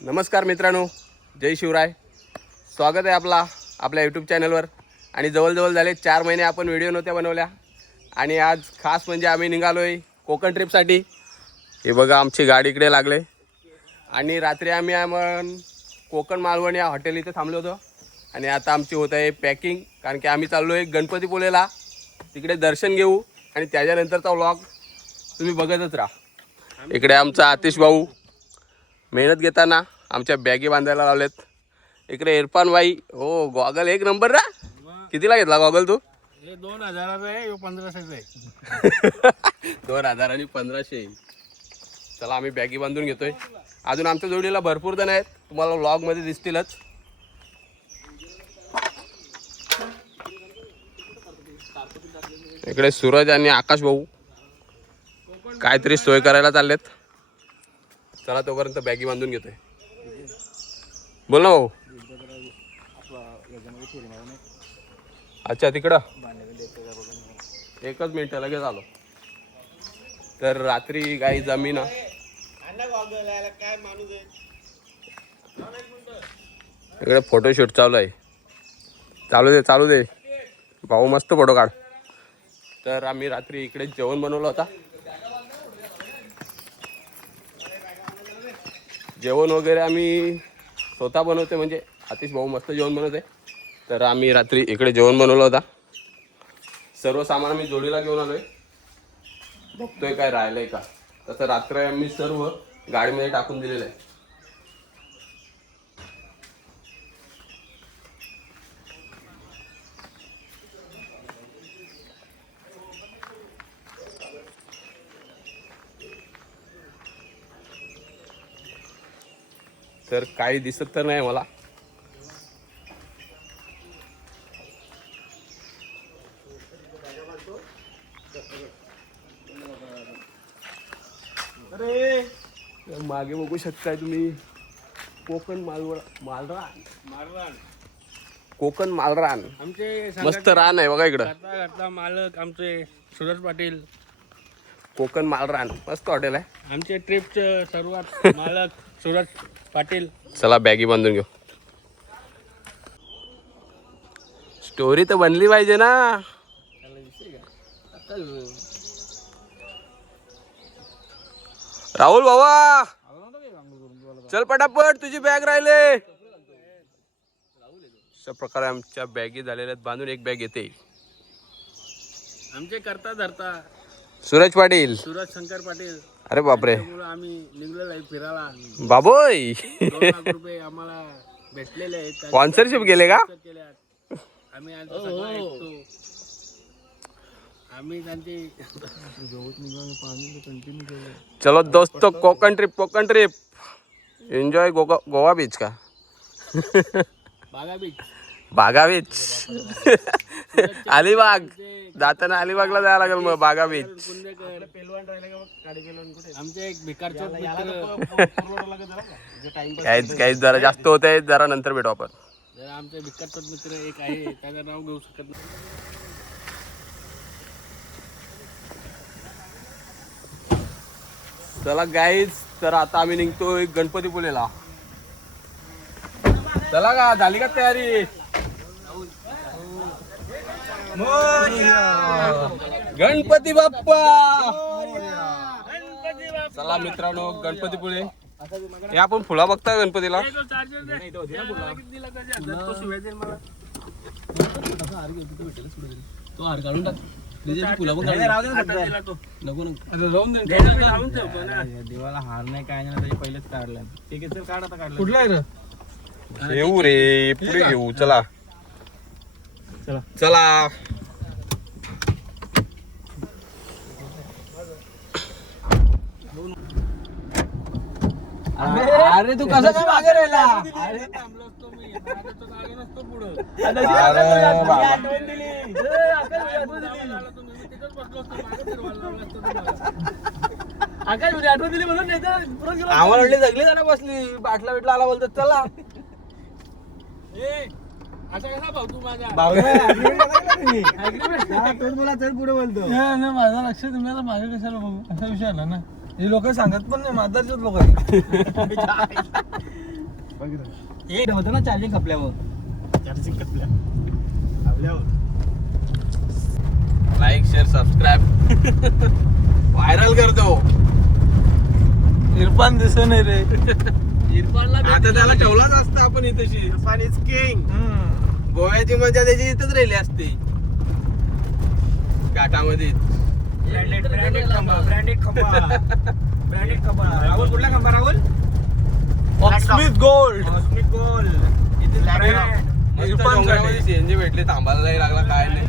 नमस्कार मित्रांनो, जय शिवराय. स्वागत आहे आपल्या यूट्यूब चॅनलवर. आणि जवळजवळ झाले 4 महिने आपण व्हिडिओ नव्हत्या बनवल्या. आणि आज खास म्हणजे आम्ही निघालो आहे कोकण ट्रिपसाठी. हे बघा आमची गाडी इकडे लागले. आणि रात्री आम्ही कोकण मालवण या हॉटेल इथे थांबलो होतो. आणि आता आमची होत आहे पॅकिंग, कारण की आम्ही चाललो आहे गणपतीपुळेला. तिकडे दर्शन घेऊ आणि त्याच्यानंतरचा व्लॉग तुम्ही बघतच राहा. इकडे आमचा आतिश भाऊ मेहनत घेताना आमच्या बॅगी बांधायला लावलेत. इकडे इरफान भाई, हो गॉगल एक नंबर ना. कितीला घेतला गॉगल तू? 2000 आहे, 1500 आहे. 2000 आणि 1500. चला आम्ही बॅगी बांधून घेतोय. अजून आमच्या जोडीला भरपूर जण आहेत, तुम्हाला व्लॉग मध्ये दिसतीलच. इकडे सूरज आणि आकाश भाऊ काहीतरी सोय करायला चाललेत. चला तोपर्यंत बॅगी बांधून घेतोय. बोल ना भाऊ. अच्छा तिकडं एकच मिनिट लगेच आलो. तर रात्री काही जमीन इकडे फोटोशूट चालू आहे. चालू दे भाऊ, मस्त फोटो काढ. तर आम्ही रात्री इकडे जेवण बनवलं होता. जेवण वगैरे आम्ही स्वतः बनवते, म्हणजे आतिश भाऊ मस्त जेवण बनवते. तर आम्ही रात्री इकडे जेवण बनवलं होता. सर्व सामान आम्ही जोडीला घेऊन आलोय. बघतोय काय राहिलंय का. तसं रात्री आम्ही सर्व गाडीमध्ये टाकून दिलेलं आहे. तर काही दिसत तर नाही मला. मागे बघू शकताय तुम्ही कोकण मालरान. कोकण मालरान आमचे मस्त रान आहे बघा इकडं. घातला मालक आमचे सूरज पाटील. कोकण मालरान मस्त हॉटेल आहे. आमचे ट्रिपचे सर्वात मालक सूरज पाटील. चला बॅगी बांधून घेऊ. स्टोरी तर बनली पाहिजे ना. राहुल बाबा चल पटापट, तुझी बॅग राहिले. अशा प्रकारे आमच्या बॅगी झालेल्या आहेत बांधून. एक बॅग येते. आमचे करता धरता सूरज पाटील, सूरज शंकर पाटील. अरे बापरे. त्यामुळे आम्ही निघलेलो आहे फिरायला. बाबोय 2 लाख रुपये आम्हाला भेटलेले आहेत. स्पॉन्सरशिप गेले का? आम्ही यांचं सगळं ऐकतो. आम्ही त्यांची चलो दोस्तों, Konkan trip enjoy. Goa beach का बागा बीच अलिबाग. जाताना अलिबागला जायला लागेल मग. बागा बीच. आमचे एक भिकारचोट काहीच जरा जास्त होत आहे. जरा नंतर भेटू आपण. आमचे भिकारचोट मित्र एक आहे, त्याचं नाव घेऊ शकत नाही. चला गाईज, तर आता आम्ही निघतोय गणपतीपुळेला. चला का, झाली का तयारी? गणपती बाप्पा. चला मित्रांनो, गणपतीपुळे. हे आपण फुला बघताय गणपतीला. तो हार काढून टाक. देवाला हार नाही काय नाही, पहिलेच काढला. ठीक आहे, चल काढ आता. काढला कुठला आहे रे? घेऊ रे, पुढे घेऊ. चला चला. अरे तू कसं काय मागे राहिला? अरे थांबलो असतो मी, मागे नसतो पुढं. आठवण दिली म्हणून आम्हाला वाटली जगली जरा बसली. बाटला बिटला आला बोलतो चला. असा कसा भाऊ तू माझा? पुढे बोलतो. माझा लक्ष तुम्हाला मागे कशाला बघू असा विषय आला ना. हे लोक सांगत पण नाही, म्हातारचेच लोक एक होतं ना चार्जिंग खपल्यावर. चार्जिंग खपल्या लाईक शेअर सबस्क्राईब व्हायरल करतो. इरफान दिसत नाही रे. इरफानला आता त्याला ठेवलाच असतं आपण इथेशी. Irfan is king. गोव्याची मजा त्याची इथंच राहिली असती घाटामध्ये. ब्रँडेड खंबा. राहुल कुठला खंबा Rahul? Smith gold. Smith gold. इथे डोंगरामध्ये सीएनजी भेटले, थांबायला नाही लागला काय नाही.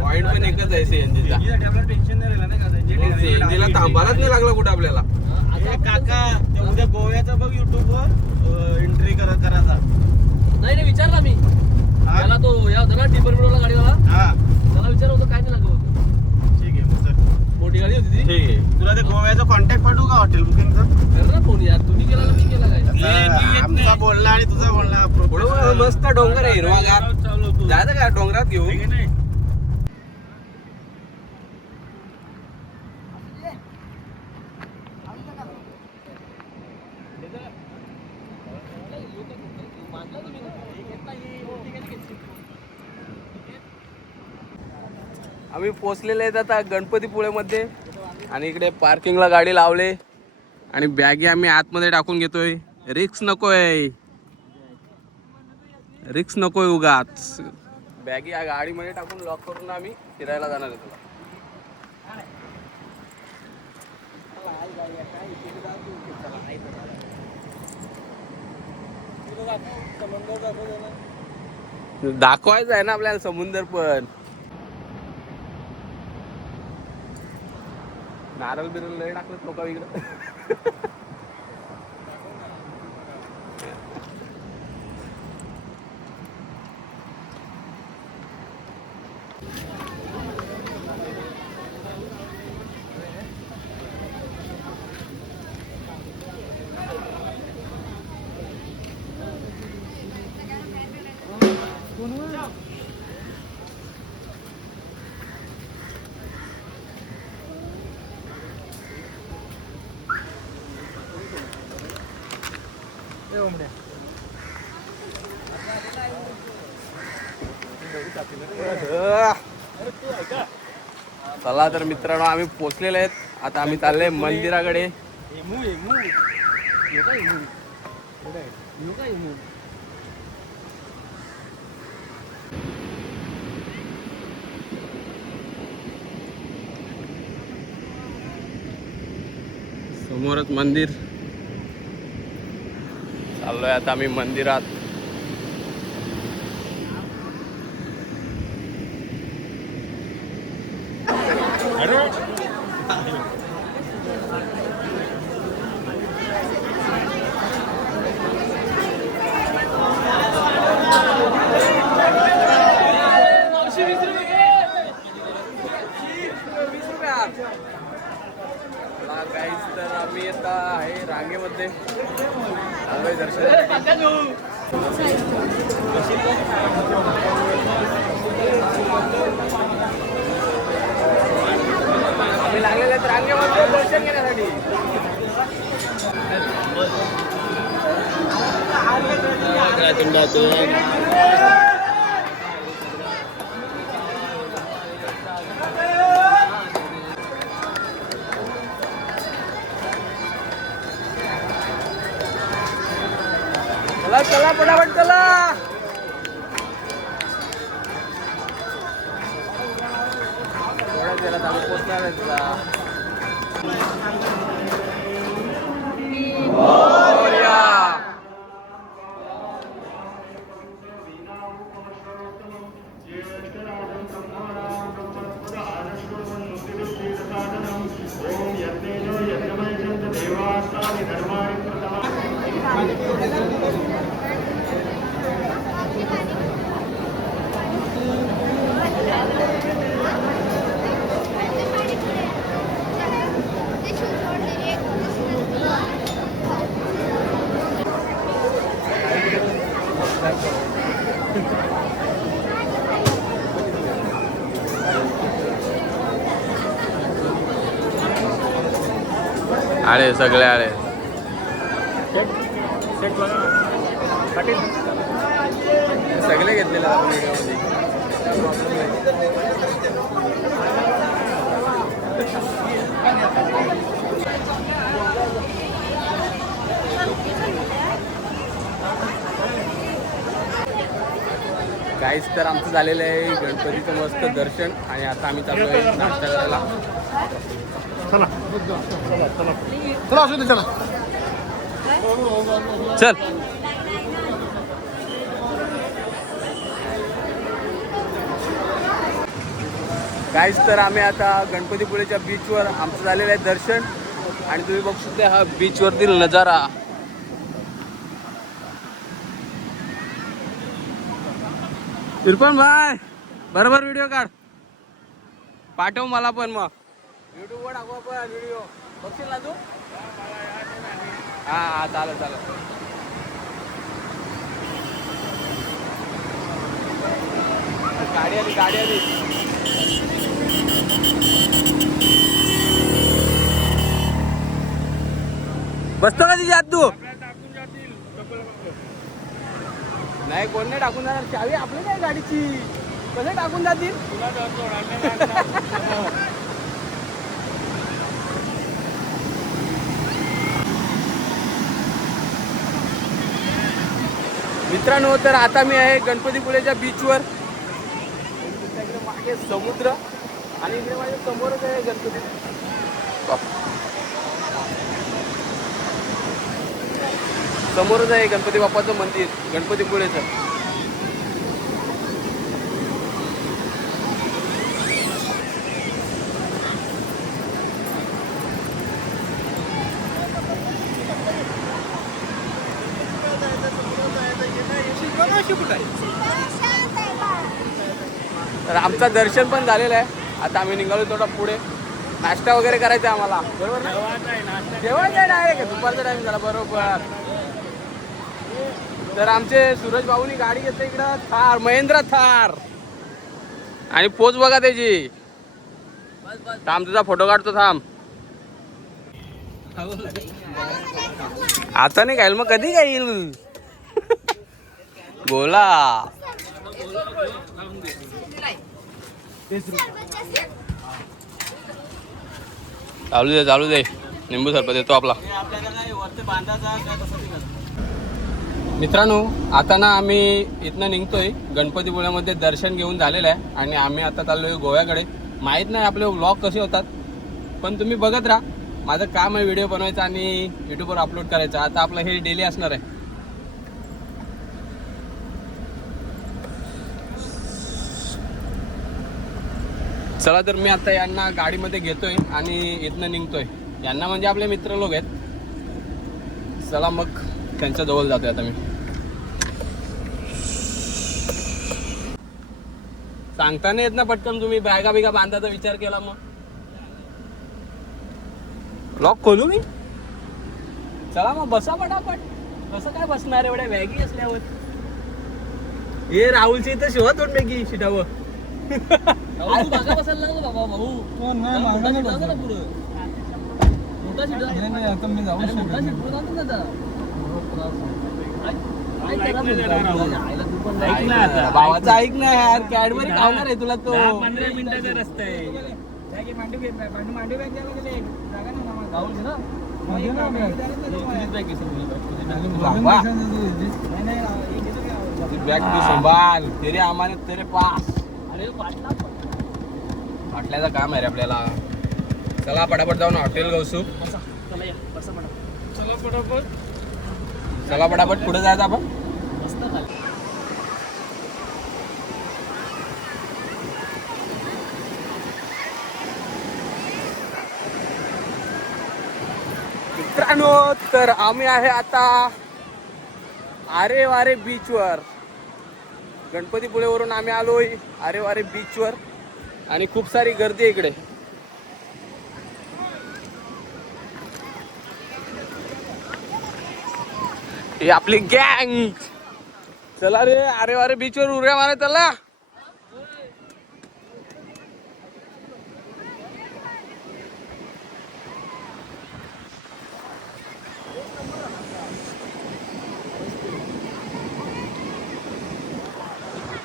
पॉइंट पण एकच आहे सीएनजीचा. टेन्शन नाही राहिलं ना. सीएनजीला थांबायलाच नाही लागला कुठं आपल्याला. काका ते उद्या गोव्याचा बघ युट्यूब वर एंट्री करायचा. नाही नाही विचारला मी त्याला. तो या होता ना टिपर मिळवला गाडीवाला. हा त्याला विचार होतं काय नाही लागलं होतं. ठीक आहे मग चल. मोठी गाडी होती ती. ठीक आहे. तुला ते गोव्याचा कॉन्टॅक्ट पाठवू का हॉटेल बुकिंगचा? कर ना फोन यार. तुम्ही केला ना मी केला काय. आमचा बोलला आणि तुझा बोलला. पुढं मस्त डोंगर आहे हिरवागार. जायचं का डोंगरात घेऊ? आम्ही पोचलेले आहेत आता गणपतीपुळेमध्ये आणि इकडे पार्किंगला गाडी लावले आणि बॅगी आम्ही आतमध्ये टाकून घेतोय. रिक्स नकोय, रिक्स नकोय उगाच. बॅगी या गाडीमध्ये टाकून लॉक करून आम्ही फिरायला जाणार आहे. दाखवायचं आहे ना आपल्याला समुद्र पण. नारळ बिरल लय टाकलं लोक इकडं. चला तर मित्रांनो आम्ही पोचलेले आहेत. आता आम्ही चालले मंदिराकडे. समोरच मंदिर. चाललोय आता आम्ही मंदिरात. तर आम्ही आता आहे रांगेमध्ये. आलोय दर्शनासाठी. आम्ही लागलेले आहेत रांगेमध्ये दर्शन घेण्यासाठी. चला चला पटापट चला. थोड्याच वेळात आम्ही पोचणार आहे. तुला आळे सगळे आळे. सगळे घेतलेले आपण व्हिडिओमध्ये. काहीच तर आमचं झालेलं आहे गणपतीचं मस्त दर्शन आणि आता आम्ही चाललो आहे नाश्ता करायला. चला चला असू दे चला. चल काहीच तर आम्ही आता गणपतीपुळेच्या बीचवर आमचं झालेलं आहे दर्शन आणि तुम्ही बघू शकता हा बीचवरतील नजारा. इरफान भाई बरोबर व्हिडिओ काढ पाठव मला पण मग युट्यूबवर टाकू आपण व्हिडिओ बघशील ना तू. हा चालेल चालेल. गाडी आली गाडी आली. बसतो का तिच्या आत तू. नाही कोण नाही टाकून जाणार. चावी आपली नाही गाडीची. कसं टाकून जातील. मित्रांनो तर आता मी आहे गणपतीपुळेच्या बीचवर. मागे समुद्र आणि इकडे माझ्या समोरच आहे गणपती. समोरच आहे गणपती बाप्पाचं मंदिर गणपतीपुळेचं. तर आमचं दर्शन पण झालेलं आहे. आता आम्ही निघालो थोडा पुढे. नाश्ता वगैरे करायचा आहे आम्हाला बरोबर ना. जेवण नाही डायरेक्ट दुपारचा टाइम झाला बरोबर. तर आमचे सूरज भाऊनी गाडी घेतली इकडं थार महिंद्रा थार आणि पोच बघा त्याची. थांब तुझा फोटो काढतो थांब. आता नाही खाईल मग कधी खाईल बोला. चालू दे निंबू सरबत येतो आपला. मित्रांनो आता ना आम्ही इथनं निघतोय. गणपतीपुळ्यामध्ये दर्शन घेऊन झालेलं आहे आणि आम्ही आता चाललोय गोव्याकडे. माहीत नाही आपले व्लॉग कसे होतात पण तुम्ही बघत राहा. माझं काम आहे व्हिडिओ बनवायचं आणि यूट्यूबवर अपलोड करायचं. आता आपलं हे डेली असणार आहे. चला तर मी आता यांना गाडीमध्ये घेतोय आणि इथनं निघतोय. यांना म्हणजे आपले मित्र लोक आहेत. चला मग त्यांच्या जवळ जातोय आता मी. सांगता नाही येत ना पटकन. तुम्ही बॅगा बिगा बांधायचा विचार केला मग लॉक खोलू मी. चला मग बसा पटापट. कसं काय बसणार एवढ्या बॅगी असल्यावर. हे राहुलची इथं शिवत होत बॅगी शिटावर. बसायला लागलो बाबा भाऊ. मोठा सीट असतो ना पुढं. मोठा सीट आता मी जाऊ भावाचं ऐक ना यार. कॅडबरी खावणार आहे तुला तो. 15 मिनिटाचा रस्ता आहे. बॅग तू संभाल. तेरे आम्हाला तेरे पास. अरे पाटल्याचं काम आहे रे आपल्याला. चला पटापट जाऊन हॉटेल गवसू. चला या बसा म्हणा. चला पटापट पुढे जायचं आपण. मस्त खाली. मित्रांनो तर आम्ही आहे आता आरे वारे बीचवर. गणपतीपुळेवरून आम्ही आलोय आरे वारे बीचवर आणि खूप सारी गर्दी आहे इकडे. ही आपली गँग. चला रे आरे वारे बीचवर उड्या मारा चला.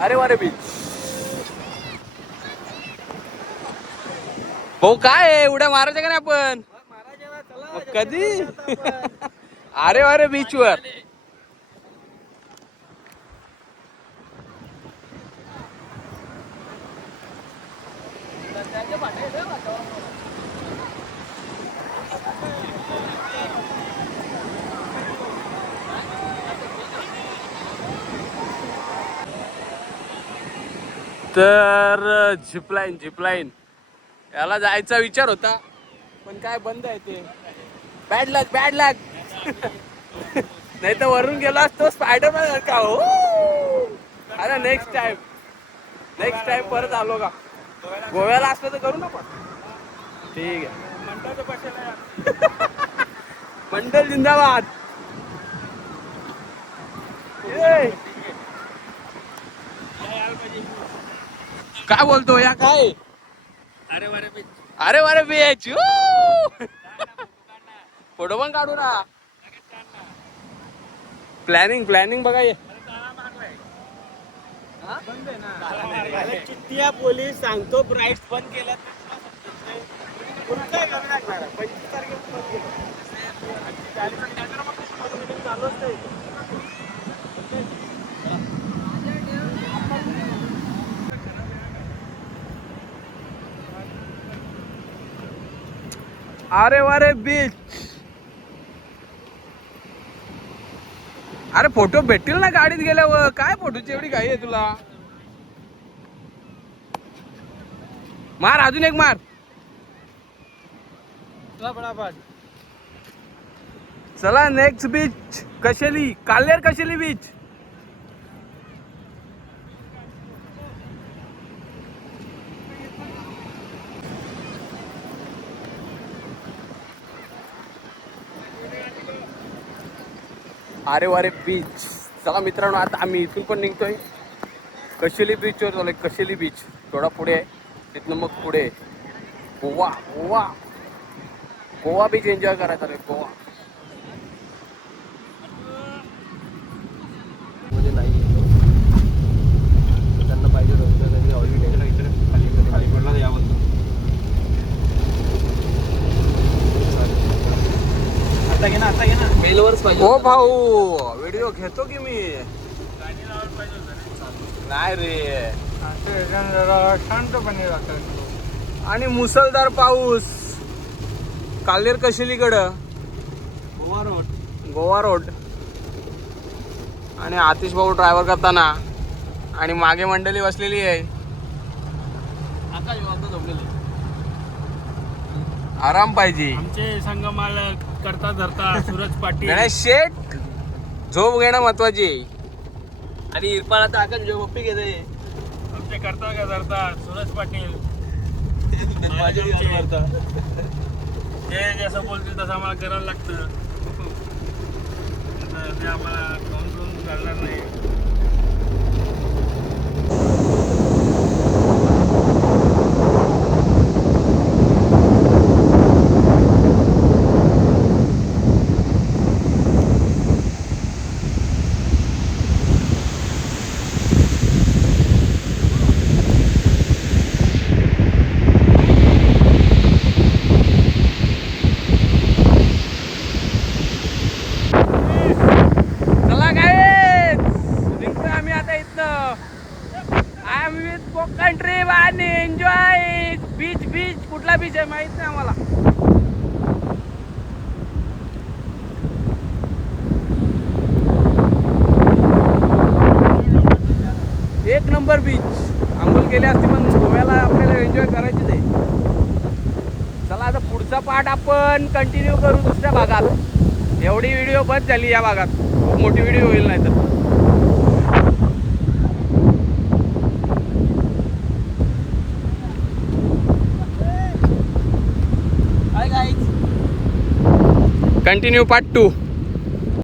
अरे वारे बीच. भाऊ काय आहे, उड्या मारायच्या का नाही आपण मग कधी? अरे वारे बीच वर. तर झिपलाईन याला जायचा विचार होता पण काय बंद आहे ते. बॅड लक नाही तर वरून गेला असतो स्पायडरमॅन का हो. अरे नेक्स्ट टाइम परत आलो का गोव्याला असलं तर करू ना पण. ठीक आहे. मंडल जिंदाबाद. काय बोलतो या काय. अरे वारे बीच. फोटो पण काढू ना. प्लॅनिंग बघा ये. चित्तिया पोलीस सांगतो प्राईस बंद केला अरे वारे बीच. अरे फोटो भेटतील ना गाडीत गेल्यावर. काय फोटोची एवढी घाई आहे तुला. मार अजून एक मार. चला next beach Kasheli. Kalher Kasheli beach. अरे वारे बीच. चला मित्रांनो आता आम्ही इथून पण निघतोय. कशेली बीचवर चालू. कशेली बीच थोडा पुढे आहे. तिथनं मग पुढे गोवा बीच एन्जॉय करायचा रे. गोवा त्यांना पाहिजे आता घे ना मेलवरच पाहिजे. हो भाऊ व्हिडिओ घेतो की मी. नाही रे शांतपणे आणि मुसळधार पाऊस. काल्हेर कशेलीकडं गोवा रोड. आणि आतिश भाऊ ड्रायव्हर करताना आणि मागे मंडळी बसलेली आहे. आराम पाहिजे. आमचे संघ मालक करता धरता सूरज पाटील गणेश शेठ झोप घेणं महत्वाची आहे. आणि इरफान आता आकाश जो पप्पी घेते. आमचे करता का धरता सूरज पाटील ते जसं बोलतील तसं आम्हाला करायला लागतं. ते आम्हाला खाऊन चालणार नाही. चला काय निघतोय आम्ही आता इथनं. I am with Konkan trip आणि एन्जॉय बीच. कुठला बीच आहे माहित नाही आम्हाला. एक नंबर बीच. आंघोळ केली असती पण गोव्याला आपल्याला एन्जॉय करायचीच आहे. चला आता पुढचा पार्ट आपण कंटिन्यू करू दुसऱ्या भागात. एवढी व्हिडिओ बंद झाली या भागात. खूप मोठी व्हिडिओ होईल नाही तर. Continue part 2.